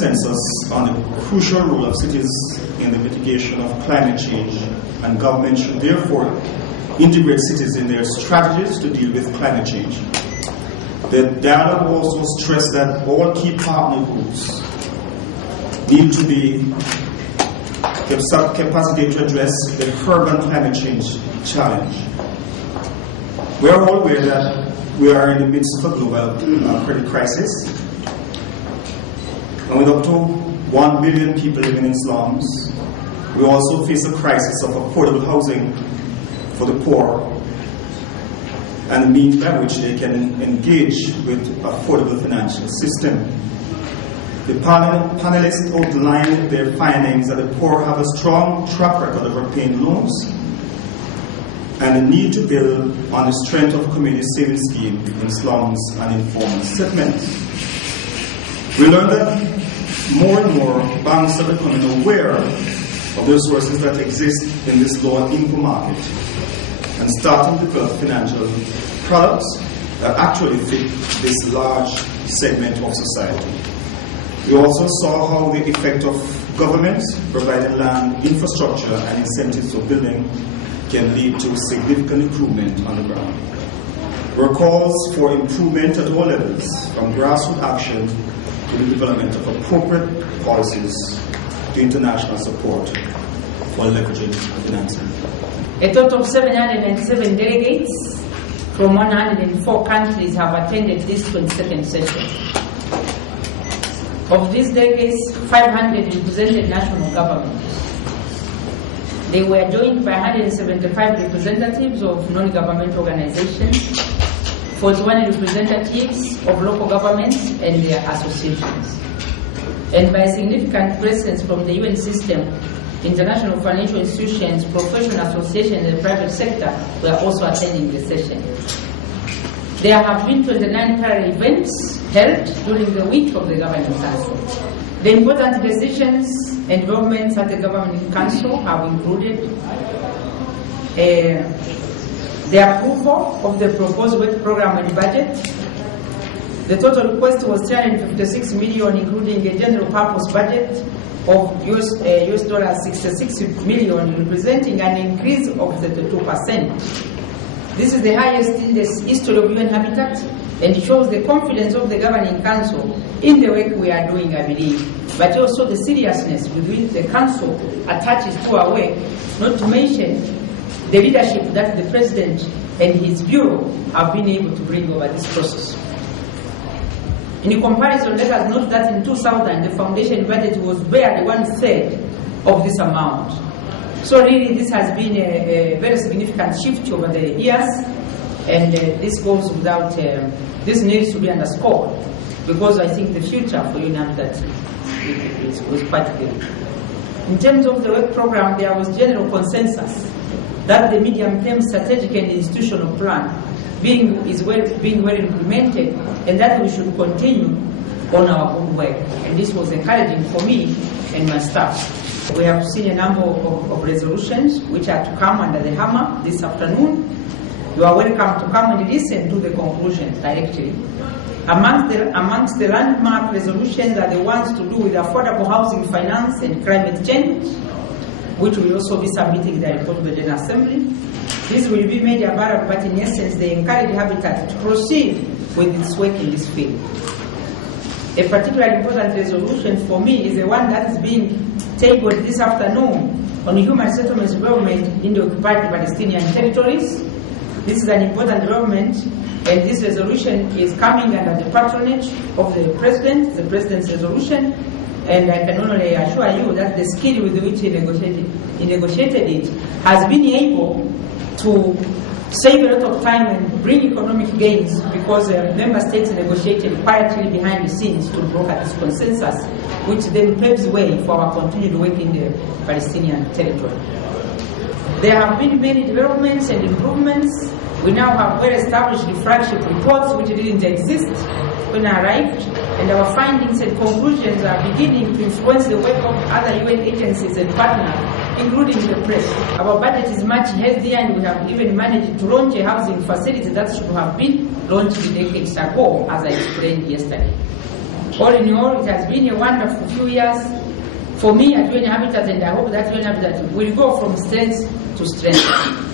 consensus on the crucial role of cities in the mitigation of climate change, and government should therefore integrate cities in their strategies to deal with climate change. The dialogue also stressed that all key partner groups need to be capacity to address the urban climate change challenge. We are all aware that we are in the midst of a global credit crisis, and with up to 1 billion people living in slums, we also face a crisis of affordable housing for the poor and the means by which they can engage with affordable financial system. The panelists outlined their findings that the poor have a strong track record of repaying loans and the need to build on the strength of community savings scheme in slums and informal settlements. We learned that more and more banks are becoming aware of the resources that exist in this lower income market and starting to develop financial products that actually fit this large segment of society. We also saw how the effect of government providing land, infrastructure, and incentives for building can lead to significant improvement on the ground. There are calls for improvement at all levels, from grassroots action to the development of appropriate policies to international support for leveraging financing. A total of 707 delegates from 104 countries have attended this 22nd session. Of these delegates, 500 represented national governments. They were joined by 175 representatives of non-government organizations, 41 representatives of local governments and their associations, and by a significant presence from the UN system, international financial institutions, professional associations, and the private sector were also attending the session. There have been 29 parallel events held during the week of the Governing Council. The important decisions and developments at the Governing Council have included the approval of the proposed work program and budget. The total request was 356 million, including a general purpose budget of US dollars 66 million, representing an increase of 32%. This is the highest in the history of UN Habitat, and it shows the confidence of the Governing Council in the work we are doing, I believe, but also the seriousness with which the Council attaches to our work, not to mention the leadership that the President and his Bureau have been able to bring over this process. In comparison, let us note that in 2000, the Foundation budget was barely 1/3 of this amount. So really, this has been a very significant shift over the years, and this goes without, this needs to be underscored, because I think the future for UNAPTAT was quite clear. In terms of the work program, there was general consensus that the medium-term strategic and institutional plan being well implemented, and that we should continue on our own work. And this was encouraging for me and my staff. We have seen a number of resolutions which are to come under the hammer this afternoon. You are welcome to come and listen to the conclusions directly. Amongst the landmark resolutions are the ones to do with affordable housing finance and climate change, which will also be submitting the report to the General Assembly. This will be made available, but in essence, they encourage Habitat to proceed with its work in this field. A particularly important resolution for me is the one that is being tabled this afternoon on human settlements development in the occupied Palestinian territories. This is an important development, and this resolution is coming under the patronage of the President's resolution, and I can only assure you that the skill with which he negotiated it has been able to save a lot of time and bring economic gains, because member states negotiated quietly behind the scenes to broker this consensus, which then paves the way for our continued work in the Palestinian territory. There have been many developments and improvements. We now have well-established flagship reports which didn't exist when I arrived, and our findings and conclusions are beginning to influence the work of other UN agencies and partners, including the press. Our budget is much healthier, and we have even managed to launch a housing facility that should have been launched decades ago, as I explained yesterday. All in all, it has been a wonderful few years for me at UN Habitat, and I hope that UN Habitat will go from strength to strength.